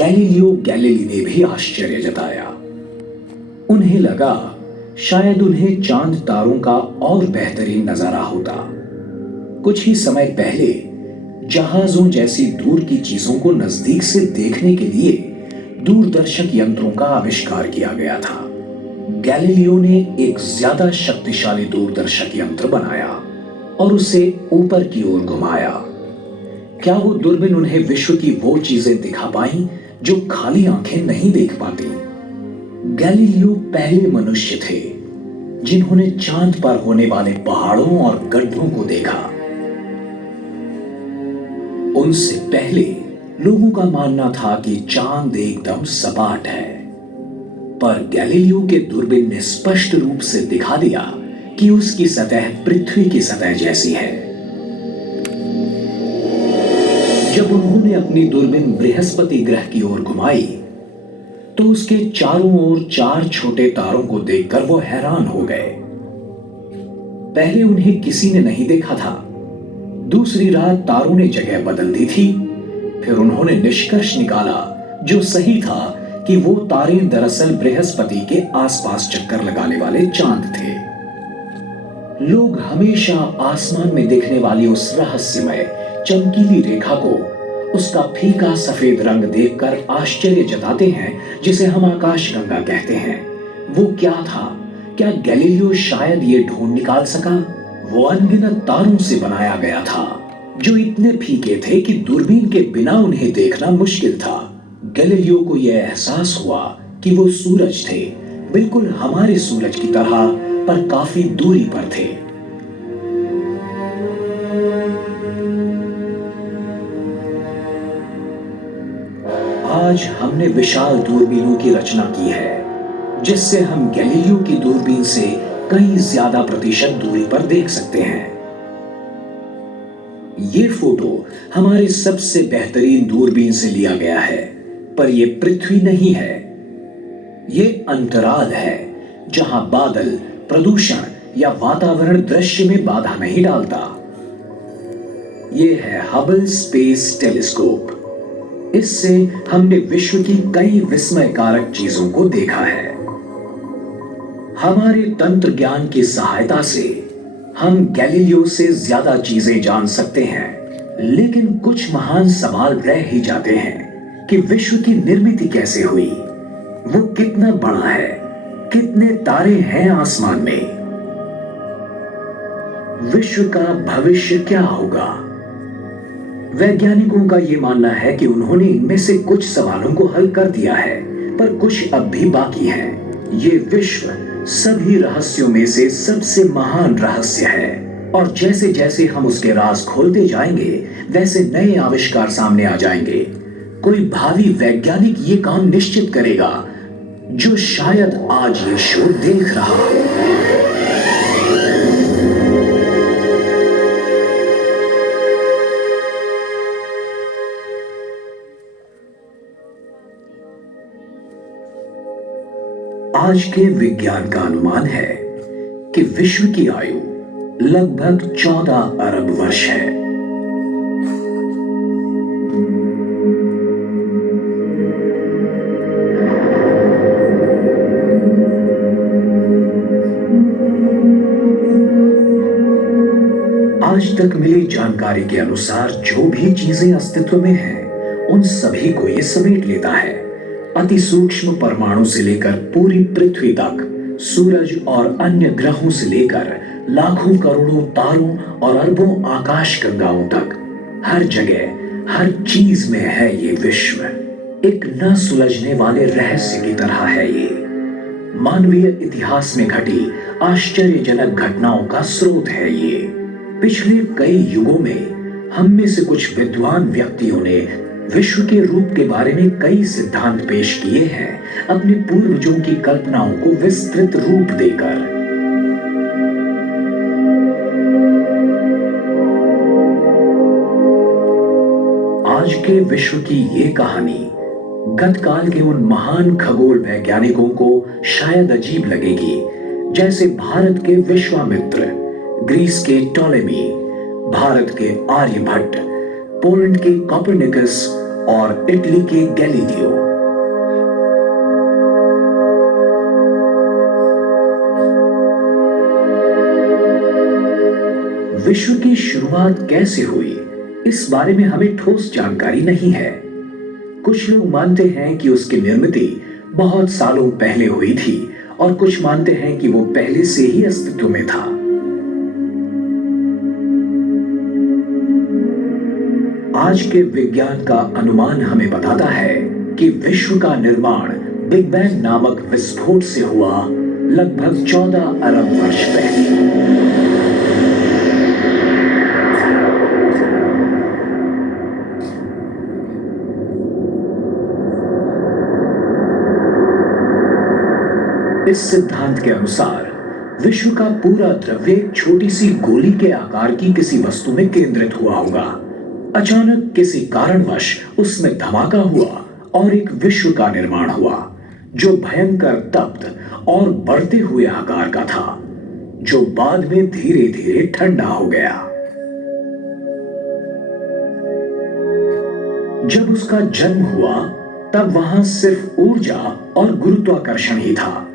Galileo Galilei ने भी आश्चर्य जताया। उन्हें लगा शायद उन्हें चांद तारों का और बेहतरीन नजारा होता। कुछ ही समय पहले जहाजों जैसी दूर की चीजों को नजदीक से देखने के लिए दूरदर्शक यंत्रों का आविष्कार किया गया था। गैलीलियो ने एक ज्यादा शक्तिशाली दूरदर्शक यंत्र बनाया और उसे ऊपर की ओर घुमाया। क्या वो दूरबीन उन्हें विश्व की वो चीजें दिखा पाई जो खाली आंखें नहीं देख पाती? गैलीलियो पहले मनुष्य थे जिन्होंने चांद पर होने वाले पहाड़ों और गड्ढों को देखा। उनसे पहले लोगों का मानना था कि चांद एकदम सपाट है, पर गैलीलियो के दूरबीन ने स्पष्ट रूप से दिखा दिया कि उसकी सतह पृथ्वी की सतह जैसी है। जब उन्होंने अपनी दूरबीन बृहस्पति ग्रह की ओर घुमाई तो उसके चारों ओर 4 छोटे तारों को देखकर वो हैरान हो गए। पहले उन्हें किसी ने नहीं देखा था। दूसरी रात तारों ने जगह बदल दी थी। फिर उन्होंने निष्कर्ष निकाला, जो सही था, कि वो तारे दरअसल बृहस्पति के आसपास चक्कर लगाने वाले चांद थे। लोग हमेशा आसमान में दिखने वाली उस रहस्यमय चमकीली रेखा को, उसका फीका सफेद रंग देखकर आश्चर्य जताते हैं, जिसे हम आकाशगंगा कहते हैं। वो क्या था? क्या गैलीलियो शायद ये ढूंढ निकाल सका? वो अनगिनत तारों से बनाया गया था जो इतने फीके थे कि दूरबीन के बिना उन्हें देखना मुश्किल था। गैलीलियो को यह एहसास हुआ कि वो सूरज थे, बिल्कुल हमारे सूरज की तरह, पर काफी दूरी पर थे। आज हमने विशाल दूरबीनों की रचना की है, जिससे हम गैलीलियो की दूरबीन से कई ज्यादा प्रतिशत दूरी पर देख सकते हैं। ये फोटो हमारे सबसे बेहतरीन दूरबीन से लिया गया है, पर यह पृथ्वी नहीं है। ये अंतराल है जहां बादल, प्रदूषण या वातावरण दृश्य में बाधा नहीं डालता। यह है हबल स्पेस टेलीस्कोप। इससे हमने विश्व की कई विस्मयकारक चीजों को देखा है। हमारे तंत्र ज्ञान की सहायता से हम गैलीलियो से ज्यादा चीजें जान सकते हैं, लेकिन कुछ महान सवाल रह ही जाते हैं कि विश्व की निर्मिति कैसे हुई, वो कितना बड़ा है, कितने तारे हैं आसमान में, विश्व का भविष्य क्या होगा। वैज्ञानिकों का यह मानना है कि उन्होंने इनमें से कुछ सवालों को हल कर दिया है, पर कुछ अब भी बाकी हैं। ये विश्व सभी रहस्यों में से सबसे महान रहस्य है, और जैसे जैसे हम उसके राज खोलते जाएंगे, वैसे नए आविष्कार सामने आ जाएंगे। कोई भावी वैज्ञानिक ये काम निश्चित करेगा जो शायद आज ये शो देख रहा हो। आज के विज्ञान का अनुमान है कि विश्व की आयु लगभग 14 अरब वर्ष है। आज तक मिली जानकारी के अनुसार जो भी चीजें अस्तित्व में हैं, उन सभी को ये समेट लेता है। अति सूक्ष्म परमाणु से लेकर पूरी पृथ्वी तक, सूरज और अन्य ग्रहों से लेकर लाखों करोड़ों तारों और अरबों आकाश गंगाओं तक, हर जगह हर चीज में है ये विश्व। एक न सुलझने वाले रहस्य की तरह है ये। मानवीय इतिहास में घटी आश्चर्यजनक घटनाओं का स्रोत है ये। पिछले कई युगों में हम में से कुछ विद्वान व्यक्तियों ने विश्व के रूप के बारे में कई सिद्धांत पेश किए हैं, अपने पूर्वजों की कल्पनाओं को विस्तृत रूप देकर। आज के विश्व की ये कहानी गतकाल के उन महान खगोल वैज्ञानिकों को शायद अजीब लगेगी, जैसे भारत के विश्वामित्र, ग्रीस के टॉलेमी, भारत के आर्यभट्ट, पोलैंड के कोपरनिकस और इटली के गैलीलियो। विश्व की शुरुआत कैसे हुई, इस बारे में हमें ठोस जानकारी नहीं है। कुछ लोग मानते हैं कि उसकी निर्मित बहुत सालों पहले हुई थी और कुछ मानते हैं कि वो पहले से ही अस्तित्व में था। आज के विज्ञान का अनुमान हमें बताता है कि विश्व का निर्माण बिग बैंग नामक विस्फोट से हुआ लगभग 14 अरब वर्ष पहले। इस सिद्धांत के अनुसार विश्व का पूरा द्रव्य एक छोटी सी गोली के आकार की किसी वस्तु में केंद्रित हुआ होगा। अचानक किसी कारणवश उसमें धमाका हुआ और एक विश्व का निर्माण हुआ जो भयंकर तप्त और बढ़ते हुए आकार का था, जो बाद में धीरे धीरे ठंडा हो गया। जब उसका जन्म हुआ तब वहां सिर्फ ऊर्जा और गुरुत्वाकर्षण ही था।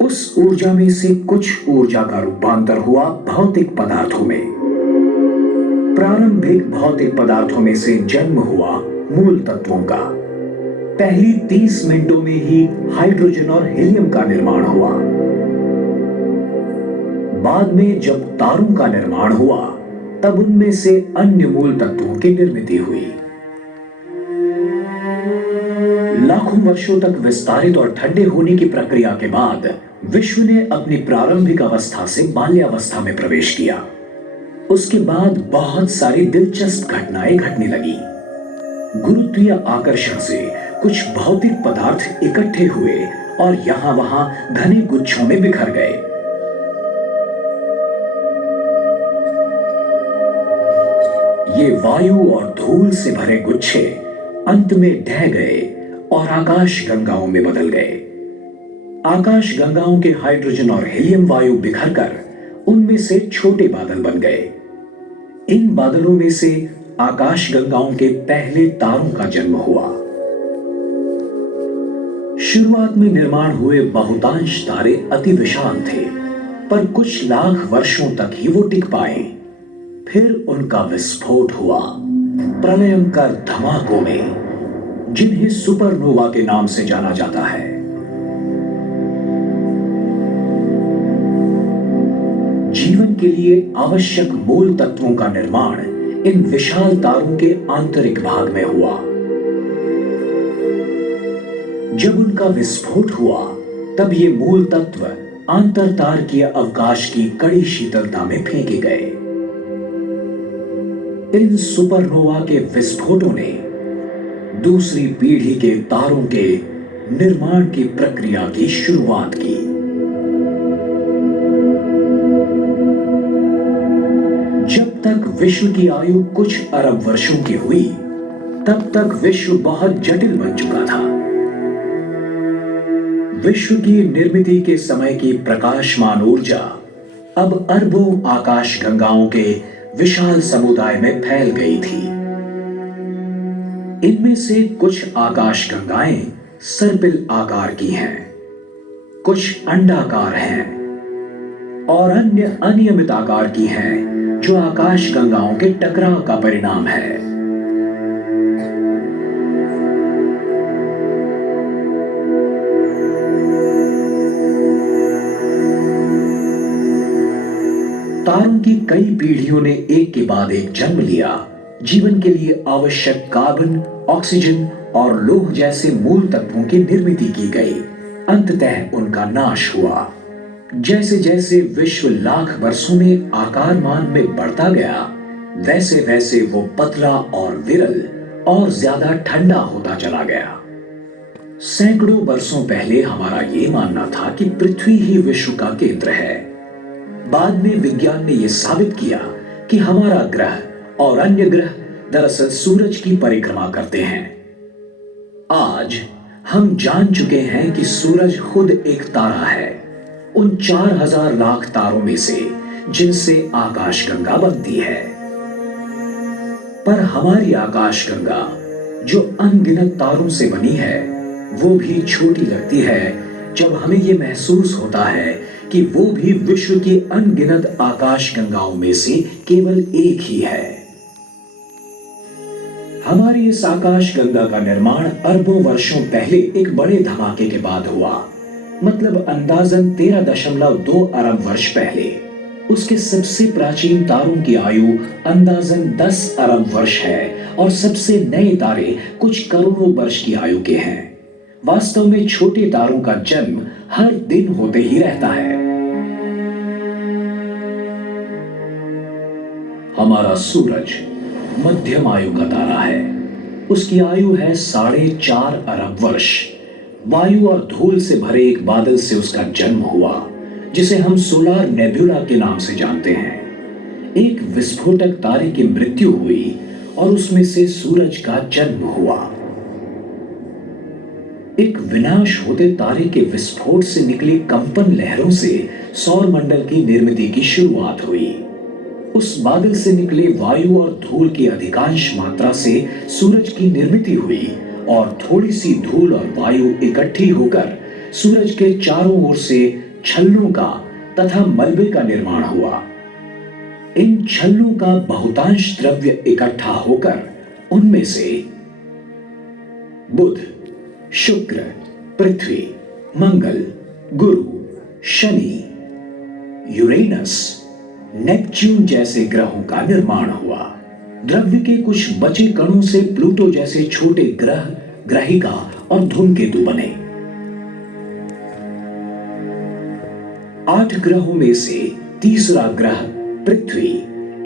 उस ऊर्जा में से कुछ ऊर्जा का रूपांतर हुआ भौतिक पदार्थों में। प्रारंभिक भौतिक पदार्थों में से जन्म हुआ मूल तत्वों का। पहली 30 मिनटों में ही हाइड्रोजन और हीलियम का निर्माण हुआ। बाद में जब तारों का निर्माण हुआ तब उनमें से अन्य मूल तत्वों की निर्मित हुई। लाखों वर्षों तक विस्तारित और ठंडे होने की प्रक्रिया के बाद विश्व ने अपनी प्रारंभिक अवस्था से बाल्यावस्था में प्रवेश किया। उसके बाद बहुत सारी दिलचस्प घटनाएं घटने लगी। गुरुत्वीय आकर्षण से कुछ भौतिक पदार्थ इकट्ठे हुए और यहां वहां घने गुच्छों में बिखर गए। ये वायु और धूल से भरे गुच्छे अंत में ढह गए और आकाश गंगाओं में बदल गए। आकाश गंगाओं के हाइड्रोजन और हीलियम वायु बिखरकर उनमें से छोटे बादल बन गए। इन बादलों में से आकाश गंगाओं के पहले तारों का जन्म हुआ। शुरुआत में निर्माण हुए बहुतांश तारे अति विशाल थे, पर कुछ लाख वर्षों तक ही वो टिक पाए। फिर उनका विस्फोट हुआ प्रलयंकर धमाकों में, जिन्हें सुपरनोवा के नाम से जाना जाता है। जीवन के लिए आवश्यक मूल तत्वों का निर्माण इन विशाल तारों के आंतरिक भाग में हुआ। जब उनका विस्फोट हुआ तब ये मूल तत्व आंतरतारकीय अवकाश की कड़ी शीतलता में फेंके गए। इन सुपरनोवा के विस्फोटों ने दूसरी पीढ़ी के तारों के निर्माण की प्रक्रिया की शुरुआत की। जब तक विश्व की आयु कुछ अरब वर्षों की हुई, तब तक विश्व बहुत जटिल बन चुका था। विश्व की निर्मित के समय की प्रकाशमान ऊर्जा अब अरबों आकाश गंगाओं के विशाल समुदाय में फैल गई थी। इनमें से कुछ आकाश गंगाएं सर्पिल आकार की हैं, कुछ अंडाकार हैं और अन्य अनियमित आकार की हैं, जो आकाश गंगाओं के टकराव का परिणाम है। तारों की कई पीढ़ियों ने एक के बाद एक जन्म लिया। जीवन के लिए आवश्यक कार्बन, ऑक्सीजन और लोह जैसे मूल तत्वों की निर्मित की गई। अंततः उनका नाश हुआ। जैसे जैसे विश्व लाख वर्षों में आकारमान में बढ़ता गया, वैसे वैसे वो पतला और विरल और ज्यादा ठंडा होता चला गया। सैकड़ों वर्षों पहले हमारा ये मानना था कि पृथ्वी ही विश्व का केंद्र है। बाद में विज्ञान ने यह साबित किया कि हमारा ग्रह और अन्य ग्रह दरअसल सूरज की परिक्रमा करते हैं। आज हम जान चुके हैं कि सूरज खुद एक तारा है, उन 4000 लाख तारों में से जिनसे आकाशगंगा बनती है। पर हमारी आकाशगंगा, जो अनगिनत तारों से बनी है, वो भी छोटी लगती है जब हमें ये महसूस होता है कि वो भी विश्व की अनगिनत आकाश गंगाओं में से केवल एक ही है। हमारी इस आकाश गंगा का निर्माण अरबों वर्षों पहले एक बड़े धमाके के बाद हुआ। मतलब अंदाजन 13.2 अरब वर्ष पहले। उसके सबसे प्राचीन तारों की आयु अंदाजन 10 अरब वर्ष है और सबसे नए तारे कुछ करोड़ों वर्ष की आयु के हैं। वास्तव में छोटे तारों का जन्म हर दिन होते ही रहता है। हमारा सूरज मध्यम आयु का तारा है। उसकी आयु है 4.5 अरब वर्ष। वायु और धूल से भरे एक बादल से उसका जन्म हुआ, जिसे हम सोलार नेब्यूला के नाम से जानते हैं। एक विस्फोटक तारे की मृत्यु हुई और उसमें से सूरज का जन्म हुआ। एक विनाश होते तारे के विस्फोट से निकली कंपन लहरों से सौर मंडल की निर्मिति की शुरुआत हुई। उस बादल से निकले वायु और धूल की अधिकांश मात्रा से सूरज की निर्मिति हुई और थोड़ी सी धूल और वायु इकट्ठी होकर सूरज के चारों ओर से छल्लों का तथा मलबे का निर्माण हुआ। इन छल्लों का बहुतांश द्रव्य इकट्ठा होकर उनमें से बुध, शुक्र, पृथ्वी, मंगल, गुरु, शनि, यूरेनस, नेपच्यून जैसे ग्रहों का निर्माण हुआ। द्रव्य के कुछ बचे कणों से प्लूटो जैसे छोटे ग्रह, ग्रहिका और धूमकेतु बने। 8 ग्रहों में से तीसरा ग्रह पृथ्वी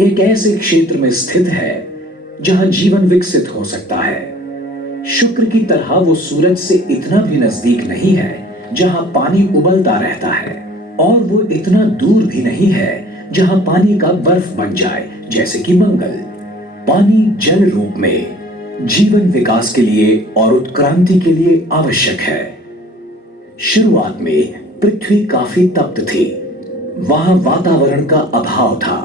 एक ऐसे क्षेत्र में स्थित है जहां जीवन विकसित हो सकता है। शुक्र की तरह वो सूरज से इतना भी नजदीक नहीं है जहां पानी उबलता रहता है, और वो इतना दूर भी नहीं है जहां पानी का बर्फ बन जाए, जैसे कि मंगल। पानी जल रूप में जीवन विकास के लिए और उत्क्रांति के लिए आवश्यक है। शुरुआत में पृथ्वी काफी तप्त थी। वहां वातावरण का अभाव था।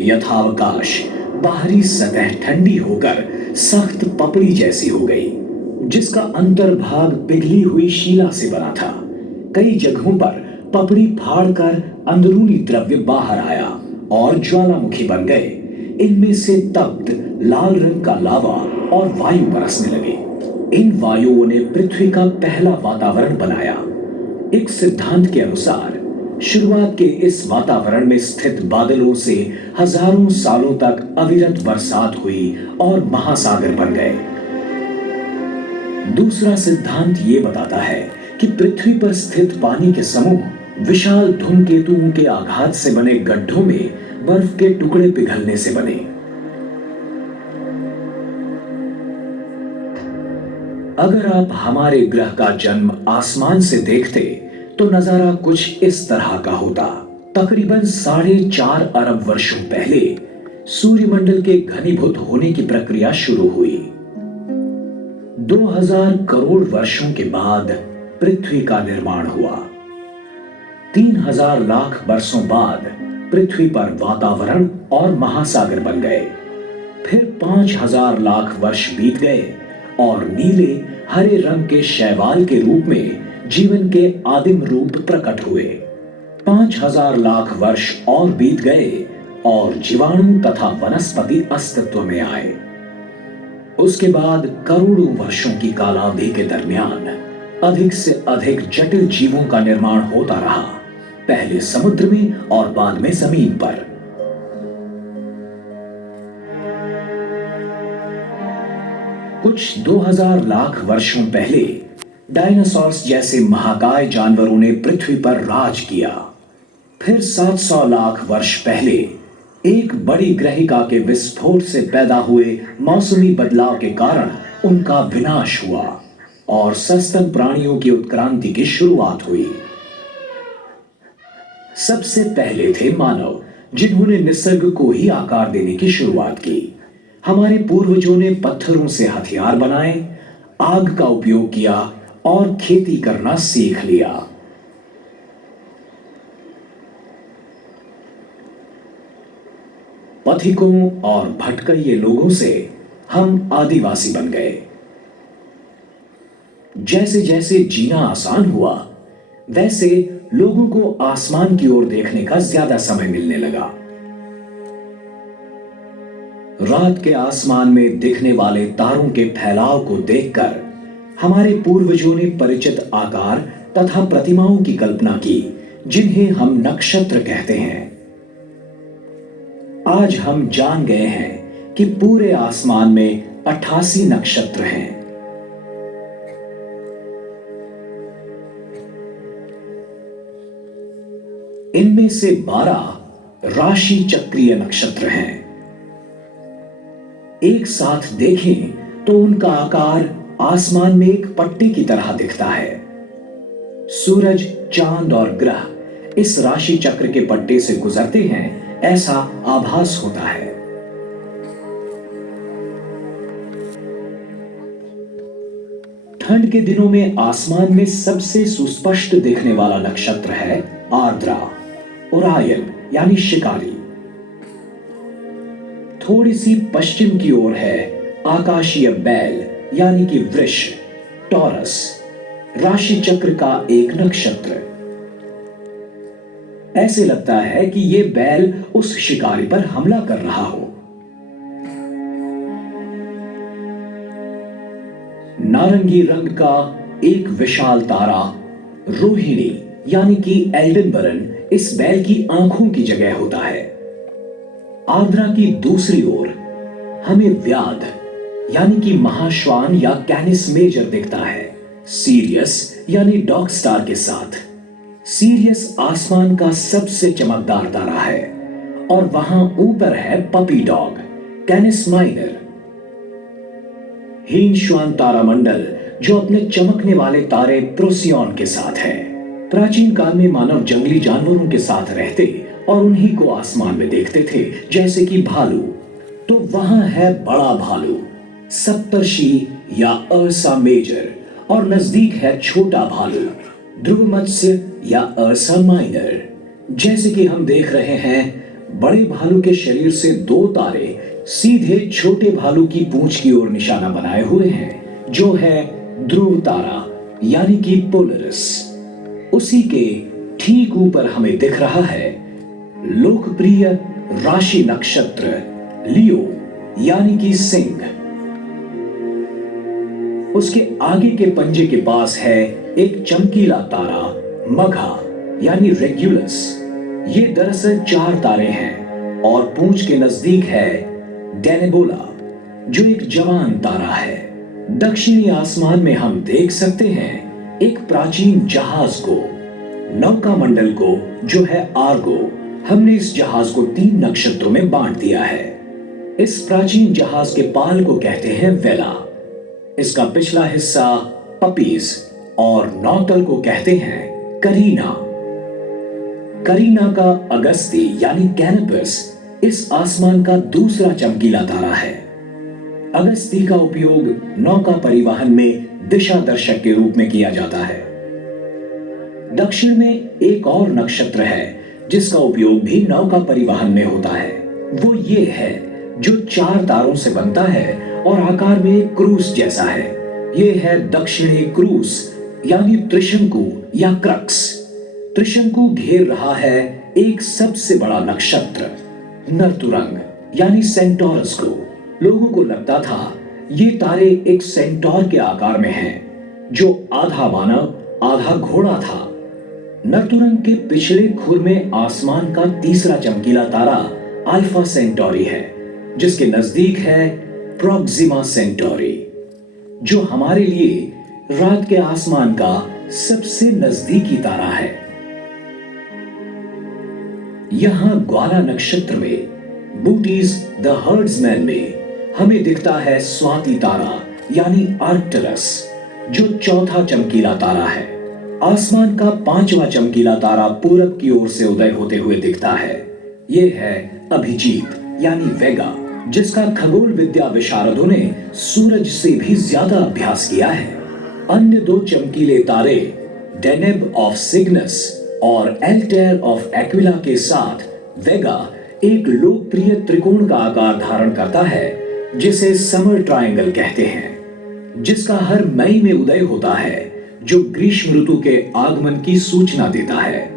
यथावकाश बाहरी सतह ठंडी होकर सख्त पपड़ी जैसी हो गई, जिसका अंतर्भाग पिघली हुई शिला से बना था। कई जगहों पर पपड़ी फाड़कर अंदरूनी द्रव्य बाहर आया और ज्वालामुखी बन गए। इनमें से तप्त लाल रंग का लावा और वायु बरसने लगे। इन वायुओं ने पृथ्वी का पहला वातावरण बनाया। एक सिद्धांत के अनुसार शुरुआत के इस वातावरण में स्थित बादलों से हजारों सालों तक अविरत बरसात हुई और महासागर बन गए। दूसरा सिद्धांत ये बताता है कि पृथ्वी पर स्थित पानी के समूह विशाल धूमकेतुओं के आघात से बने गड्ढों में बर्फ के टुकड़े पिघलने से बने। अगर आप हमारे ग्रह का जन्म आसमान से देखते तो नजारा कुछ इस तरह का होता। तकरीबन 4.5 अरब वर्षों पहले सूर्यमंडल के घनीभूत होने की प्रक्रिया शुरू हुई। 2000 करोड़ वर्षों के बाद पृथ्वी का निर्माण हुआ। 3000 लाख वर्षों बाद पृथ्वी पर वातावरण और महासागर बन गए। फिर 5000 लाख वर्ष बीत गए और नीले हरे रंग के शैवाल के रूप में जीवन के आदिम रूप प्रकट हुए। 5000 लाख वर्ष और बीत गए और जीवाणु तथा वनस्पति अस्तित्व में आए। उसके बाद करोड़ों वर्षों की कालावधि के दरमियान अधिक से अधिक जटिल जीवों का निर्माण होता रहा, पहले समुद्र में और बाद में जमीन पर। कुछ 2000 लाख वर्षों पहले डायनासोर्स जैसे महाकाय जानवरों ने पृथ्वी पर राज किया। फिर 700 लाख वर्ष पहले एक बड़ी ग्रहिका के विस्फोट से पैदा हुए मौसमी बदलाव के कारण उनका विनाश हुआ और सस्तन प्राणियों की उत्क्रांति की शुरुआत हुई। सबसे पहले थे मानव, जिन्होंने निसर्ग को ही आकार देने की शुरुआत की। हमारे पूर्वजों ने पत्थरों से हथियार बनाए, आग का उपयोग किया और खेती करना सीख लिया। पथिकों और भटकइये लोगों से हम आदिवासी बन गए। जैसे जैसे जीना आसान हुआ, वैसे लोगों को आसमान की ओर देखने का ज्यादा समय मिलने लगा। रात के आसमान में दिखने वाले तारों के फैलाव को देखकर हमारे पूर्वजों ने परिचित आकार तथा प्रतिमाओं की कल्पना की, जिन्हें हम नक्षत्र कहते हैं। आज हम जान गए हैं कि पूरे आसमान में 88 नक्षत्र हैं। इनमें से 12 राशि चक्रीय नक्षत्र हैं। एक साथ देखें तो उनका आकार आसमान में एक पट्टी की तरह दिखता है। सूरज, चांद और ग्रह इस राशि चक्र के पट्टे से गुजरते हैं, ऐसा आभास होता है। ठंड के दिनों में आसमान में सबसे सुस्पष्ट दिखने वाला नक्षत्र है आर्द्रा, ओरायन यानी शिकारी। थोड़ी सी पश्चिम की ओर है आकाशीय बैल यानी कि वृष, टॉरस, राशि चक्र का एक नक्षत्र। ऐसे लगता है कि यह बैल उस शिकारी पर हमला कर रहा हो। नारंगी रंग का एक विशाल तारा रोहिणी यानी कि एल्डेनबरन इस बैल की आंखों की जगह होता है। आर्द्रा की दूसरी ओर हमें व्याध यानी कि महाश्वान या कैनिस मेजर दिखता है, सीरियस यानी डॉग स्टार के साथ। सीरियस आसमान का सबसे चमकदार तारा है और वहां ऊपर है पपी डॉग, कैनिस माइनर। हीन श्वान तारामंडल जो अपने चमकने वाले तारे प्रोसियन के साथ है। प्राचीन काल में मानव जंगली जानवरों के साथ रहते और उन्हीं को आसमान में देखते थे, जैसे कि भालू। तो वहां है बड़ा भालू, सप्तर्षि या अर्सा मेजर, और नजदीक है छोटा भालू, ध्रुव मत्स्य या अर्सा माइनर। जैसे कि हम देख रहे हैं, बड़े भालू के शरीर से 2 तारे सीधे छोटे भालू की पूंछ की ओर निशाना बनाए हुए हैं, जो है ध्रुव तारा यानी कि पोलरिस। उसी के ठीक ऊपर हमें दिख रहा है लोकप्रिय राशि नक्षत्र लियो यानी कि सिंह। उसके आगे के पंजे के पास है एक चमकीला तारा मघा यानी रेगुलस। ये दरअसल 4 तारे हैं और पूंछ के नजदीक है डेनेबोला जो एक जवान तारा है। दक्षिणी आसमान में हम देख सकते हैं एक प्राचीन जहाज को, नौका मंडल को, जो है आर्गो। हमने इस जहाज को 3 नक्षत्रों में बांट दिया है। इस प्राचीन जहाज के पाल को कहते हैं वेला, इसका पिछला हिस्सा पपीज और नौतल को कहते हैं करीना। करीना का अगस्ती यानी कैनपस इस आसमान का दूसरा चमकीला तारा है। अगस्ती का उपयोग नौका परिवहन में दिशा दर्शक के रूप में किया जाता है। दक्षिण में एक और नक्षत्र है जिसका उपयोग भी नौका परिवहन में होता है। वो ये है जो 4 तारों से बनता है और आकार में क्रूस जैसा है। ये है दक्षिणी क्रूस यानी त्रिशंकु या क्रक्स। त्रिशंकु घेर रहा है एक सबसे बड़ा नक्षत्र नर्तुरंग यानी सेंटोरस को। लोगों को लगता था ये तारे एक सेंटोर के आकार में हैं, जो आधा मानव आधा घोड़ा था। नर्तुरंग के पिछले खुर में आसमान का तीसरा चमकीला तारा अल्फा सेंटोरी है, जिसके नजदीक है प्रोक्सिमा सेंटोरी, जो हमारे लिए रात के आसमान का सबसे नजदीकी तारा है। यहां ग्वाला नक्षत्र में बूटीज द हर्ड्समैन में हमें दिखता है स्वाति तारा यानी आर्कटरस, जो चौथा चमकीला तारा है। आसमान का 5वां चमकीला तारा पूरब की ओर से उदय होते हुए दिखता है। यह है अभिजीत यानी वेगा, जिसका खगोल विद्या विशारदों ने सूरज से भी ज्यादा अभ्यास किया है। अन्य 2 चमकीले तारे डेनेब ऑफ सिग्नस और एल्टेयर ऑफ एक्विला के साथ वेगा एक लोकप्रिय त्रिकोण का आकार धारण करता है, जिसे समर ट्रायंगल कहते हैं। जिसका हर मई में उदय होता है, जो ग्रीष्म ऋतु के आगमन की सूचना देता है।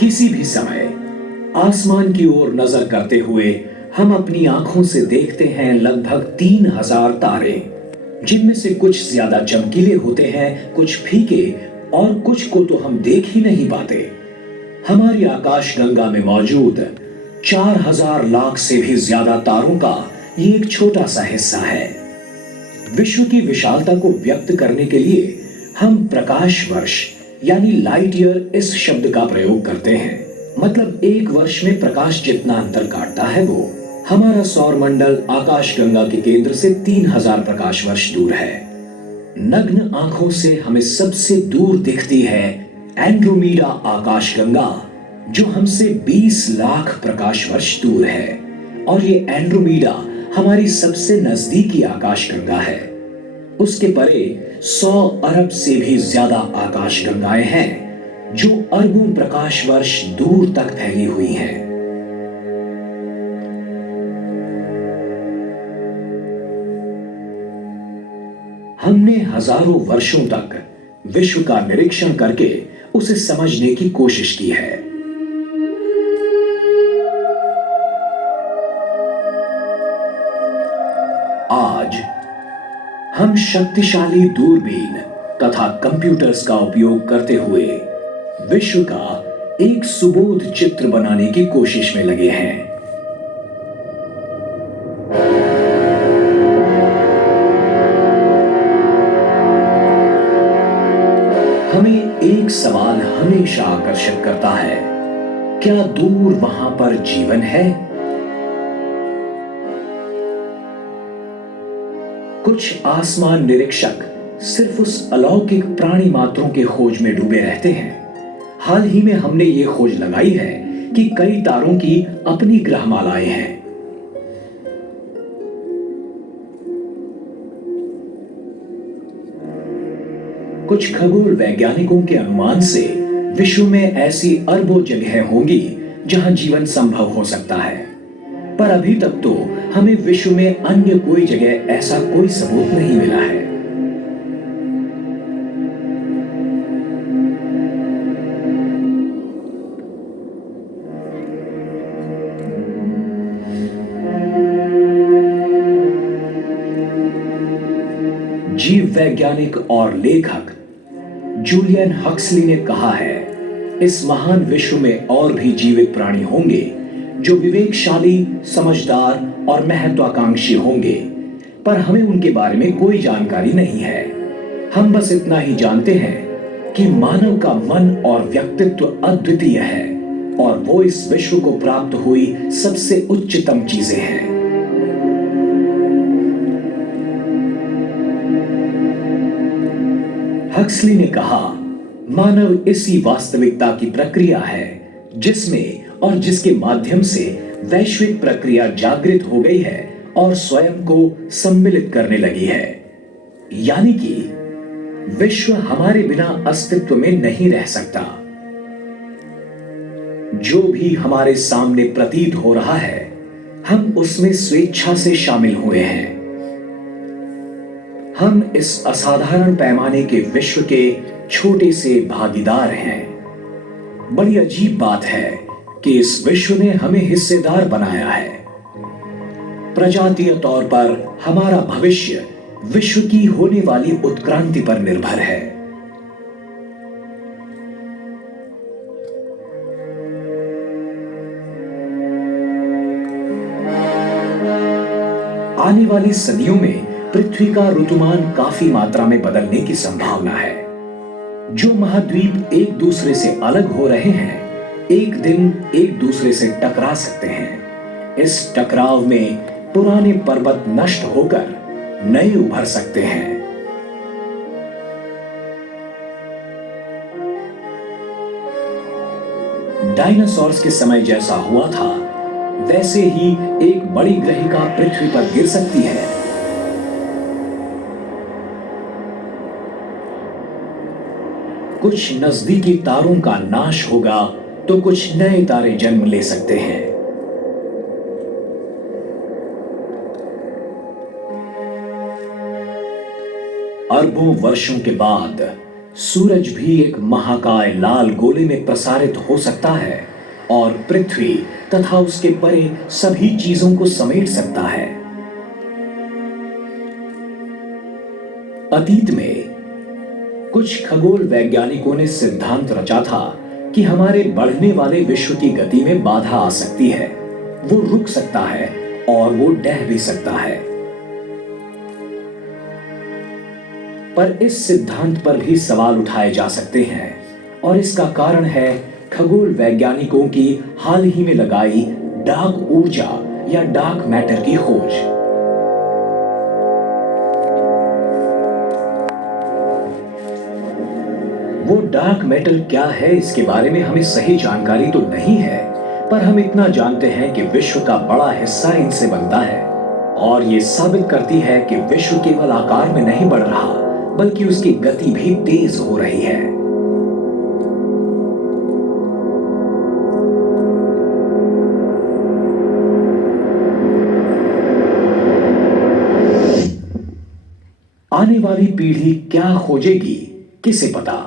किसी भी समय आसमान की ओर नजर करते हुए हम अपनी आंखों से देखते हैं लगभग 3000 तारे, जिनमें से कुछ ज्यादा चमकीले होते हैं, कुछ फीके, और कुछ को तो हम देख ही नहीं पाते। हमारी आकाश गंगा में मौजूद 4000 लाख से भी ज्यादा तारों का ये एक छोटा सा हिस्सा है। विश्व की विशालता को व्यक्त करने के लिए हम प्रकाश वर्ष यानी लाइट ईयर इस शब्द का प्रयोग करते हैं। मतलब एक वर्ष में प्रकाश जितना अंतर काटता है वो हमारा सौर मंडल आकाश गंगा के केंद्र से 3000 प्रकाश वर्ष दूर है। नग्न आंखों से हमें सबसे दूर दिखती है एंड्रोमेडा आकाश गंगा, जो हमसे 20 लाख प्रकाश वर्ष दूर है। और ये एंड्रोमेडा हमारी सबसे नजदीकी आकाश गंगा है। उसके परे 100 अरब से भी ज्यादा आकाश गंगाएं हैं, जो अरबों प्रकाश वर्ष दूर तक फैली हुई हैं। हमने हजारों वर्षों तक विश्व का निरीक्षण करके उसे समझने की कोशिश की है। आज हम शक्तिशाली दूरबीन तथा कंप्यूटर्स का उपयोग करते हुए विश्व का एक सुबोध चित्र बनाने की कोशिश में लगे हैं। हमें एक सवाल हमेशा आकर्षित करता है, क्या दूर वहां पर जीवन है? कुछ आसमान निरीक्षक सिर्फ उस अलौकिक प्राणी मात्रों के खोज में डूबे रहते हैं। हाल ही में हमने ये खोज लगाई है कि कई तारों की अपनी ग्रहमालाएं हैं। कुछ खगोल वैज्ञानिकों के अनुमान से विश्व में ऐसी अरबों जगह होंगी जहां जीवन संभव हो सकता है, पर अभी तक तो हमें विश्व में अन्य कोई जगह ऐसा कोई सबूत नहीं मिला है। जीव वैज्ञानिक और लेखक जूलियन हक्सली ने कहा है, इस महान विश्व में और भी जीवित प्राणी होंगे जो विवेकशाली, समझदार और महत्वाकांक्षी होंगे, पर हमें उनके बारे में कोई जानकारी नहीं है। हम बस इतना ही जानते हैं कि मानव का मन और व्यक्तित्व अद्वितीय है और वो इस विश्व को प्राप्त हुई सबसे उच्चतम चीजें हैं। हक्सली ने कहा, मानव इसी वास्तविकता की प्रक्रिया है जिसमें और जिसके माध्यम से वैश्विक प्रक्रिया जागृत हो गई है और स्वयं को सम्मिलित करने लगी है। यानी कि विश्व हमारे बिना अस्तित्व में नहीं रह सकता। जो भी हमारे सामने प्रतीत हो रहा है, हम उसमें स्वेच्छा से शामिल हुए हैं। हम इस असाधारण पैमाने के विश्व के छोटे से भागीदार हैं। बड़ी अजीब बात है कि इस विश्व ने हमें हिस्सेदार बनाया है। प्रजातीय तौर पर हमारा भविष्य विश्व की होने वाली उत्क्रांति पर निर्भर है। आने वाली सदियों में पृथ्वी का ऋतुमान काफी मात्रा में बदलने की संभावना है। जो महाद्वीप एक दूसरे से अलग हो रहे हैं, एक दिन एक दूसरे से टकरा सकते हैं। इस टकराव में पुराने पर्वत नष्ट होकर नए उभर सकते हैं। डायनासोर्स के समय जैसा हुआ था, वैसे ही एक बड़ी ग्रहिका पृथ्वी पर गिर सकती है। कुछ नजदीकी तारों का नाश होगा तो कुछ नए तारे जन्म ले सकते हैं। अरबों वर्षों के बाद सूरज भी एक महाकाय लाल गोले में प्रसारित हो सकता है और पृथ्वी तथा उसके परे सभी चीजों को समेट सकता है। अतीत में कुछ खगोल वैज्ञानिकों ने सिद्धांत रचा था कि हमारे बढ़ने वाले विश्व की गति में बाधा आ सकती है, वो रुक सकता है और वो ढह भी सकता है। पर इस सिद्धांत पर भी सवाल उठाए जा सकते हैं और इसका कारण है खगोल वैज्ञानिकों की हाल ही में लगाई डार्क ऊर्जा या डार्क मैटर की खोज। वो डार्क मैटर क्या है, इसके बारे में हमें सही जानकारी तो नहीं है, पर हम इतना जानते हैं कि विश्व का बड़ा हिस्सा इनसे बनता है और ये साबित करती है कि विश्व केवल आकार में नहीं बढ़ रहा, बल्कि उसकी गति भी तेज हो रही है। आने वाली पीढ़ी क्या खोजेगी, किसे पता।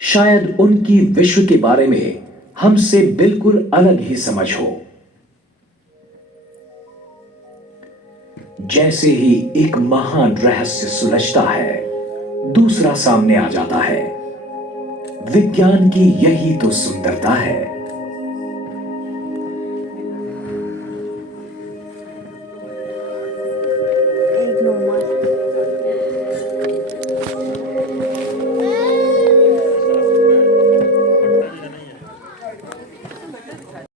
शायद उनकी विश्व के बारे में हमसे बिल्कुल अलग ही समझ हो। जैसे ही एक महान रहस्य सुलझता है, दूसरा सामने आ जाता है। विज्ञान की यही तो सुंदरता है।